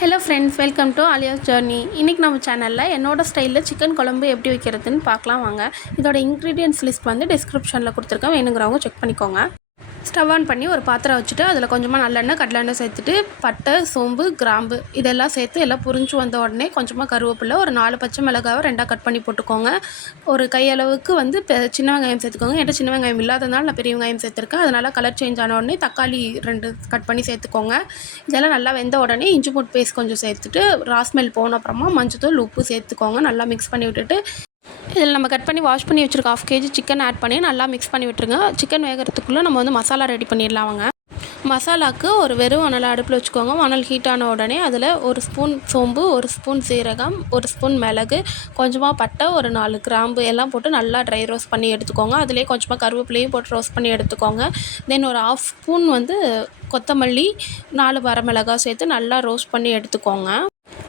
Hello friends, welcome to Alia's journey. இன்றைக்கி நம்ம சேனலில் என்னோடய ஸ்டைலில் சிக்கன் குழம்பு எப்படி வைக்கிறதுன்னு பார்க்கலாம் வாங்க. இதோட இன்க்ரீடியன்ட்ஸ் லிஸ்ட் வந்து டிஸ்கிரிப்ஷனில் கொடுத்துருக்கேன், வேணுங்கிறவங்க செக் பண்ணிக்கோங்க. ஸ்டவ் ஆன் பண்ணி ஒரு பாத்திரம் வச்சுட்டு அதில் கொஞ்சமாக நல்லெண்ணெய் கடலெண்ணெய் சேர்த்துட்டு பட்டை, சோம்பு, கிராம்பு இதெல்லாம் சேர்த்து எல்லாம் புரிஞ்சு வந்த உடனே கொஞ்சமாக கருவேப்பிலை, ஒரு 4 பச்சை மிளகாவை 2 கட் பண்ணி போட்டுக்கோங்க. ஒரு கையளவுக்கு வந்து சின்ன வெங்காயம் சேர்த்துக்கோங்க. என்கிட்ட சின்ன வெங்காயம் இல்லாததுனால நான் பெரிய வெங்காயம் சேர்த்துருக்கேன். அதனால் கலர் சேஞ்ச் ஆன உடனே தக்காளி 2 கட் பண்ணி சேர்த்துக்கோங்க. இதெல்லாம் நல்லா வெந்த உடனே இஞ்சி பூண்டு பேஸ்ட் கொஞ்சம் சேர்த்துட்டு ராஸ்மெல் போன அப்புறமா மஞ்சத்தூள், உப்பு சேர்த்துக்கோங்க. நல்லா மிக்ஸ் பண்ணி விட்டுட்டு இதில் நம்ம கட் பண்ணி வாஷ் பண்ணி வச்சுருக்க 1/2 kg சிக்கன் ஆட் பண்ணி நல்லா மிக்ஸ் பண்ணி விட்டுருங்க. சிக்கன் வேகிறதுக்குள்ளே நம்ம வந்து மசாலா ரெடி பண்ணிடலாம் வாங்க. மசாலாவுக்கு ஒரு வெறும் வானல் அடுப்பில் வச்சுக்கோங்க. வானல் ஹீட் ஆன உடனே அதில் 1 ஸ்பூன் சோம்பு, 1 ஸ்பூன் சீரகம், 1 ஸ்பூன் மிளகு, கொஞ்சமாக பட்டை, ஒரு 4 கிராம்பு எல்லாம் போட்டு நல்லா ட்ரை ரோஸ்ட் பண்ணி எடுத்துக்கோங்க. அதிலே கொஞ்சமாக கருவேப்பிலையும் போட்டு ரோஸ்ட் பண்ணி எடுத்துக்கோங்க. தென் ஒரு 1/2 ஸ்பூன் வந்து கொத்தமல்லி, 4 வரமிளகாய் சேர்த்து நல்லா ரோஸ்ட் பண்ணி எடுத்துக்கோங்க.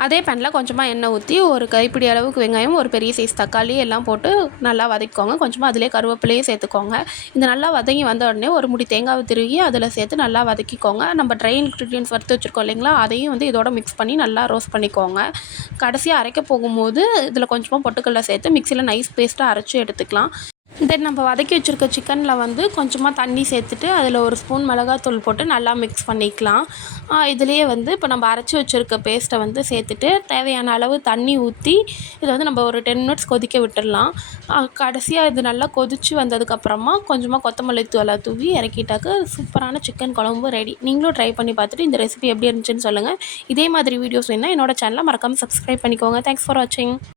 அதே பேனில் கொஞ்சமாக எண்ணெய் ஊற்றி ஒரு கைப்பிடி அளவுக்கு வெங்காயம், ஒரு பெரிய சைஸ் தக்காளி எல்லாம் போட்டு நல்லா வதக்கிக்கோங்க. கொஞ்சமாக அதிலே கருவேப்பிலையும் சேர்த்துக்கோங்க. இந்த நல்லா வதங்கி வந்த உடனே ஒரு முடி தேங்காவை திருவி அதில் சேர்த்து நல்லா வதக்கிக்கோங்க. நம்ம ட்ரை இன்க்ரீடியன்ட்ஸ் வறுத்து வச்சுருக்கோம் இல்லைங்களா, அதையும் வந்து இதோட மிக்ஸ் பண்ணி நல்லா ரோஸ்ட் பண்ணிக்கோங்க. கடைசியாக அரைக்க போகும்போது இதில் கொஞ்சமாக பொட்டுக்கடலை சேர்த்து மிக்சியில் நைஸ் பேஸ்ட்டாக அரைச்சி எடுத்துக்கலாம். தென் நம்ம வதக்கி வச்சுருக்க சிக்கனில் வந்து கொஞ்சமாக தண்ணி சேர்த்துட்டு அதில் 1 ஸ்பூன் மிளகாத்தூள் போட்டு நல்லா மிக்ஸ் பண்ணிக்கலாம். இதுலேயே வந்து இப்போ நம்ம அரைச்சி வச்சுருக்க பேஸ்ட்டை வந்து சேர்த்துட்டு தேவையான அளவு தண்ணி ஊற்றி இதை வந்து நம்ம ஒரு 10 மினிட்ஸ் கொதிக்க விட்டுடலாம். கடைசியாக இது நல்லா கொதித்து வந்ததுக்கப்புறமா கொஞ்சமாக கொத்தமல்லி தூளை தூவி இறக்கிட்டாக்க சூப்பரான சிக்கன் குழம்பு ரெடி. நீங்களும் ட்ரை பண்ணி பார்த்துட்டு இந்த ரெசிபி எப்படி இருந்துச்சுன்னு சொல்லுங்கள். இதே மாதிரி வீடியோஸ் வேணுன்னா என்னோடய சேனலை மறக்காமல் சப்ஸ்கிரைப் பண்ணிக்கோங்க. தேங்க்ஸ் ஃபார் வாட்சிங்.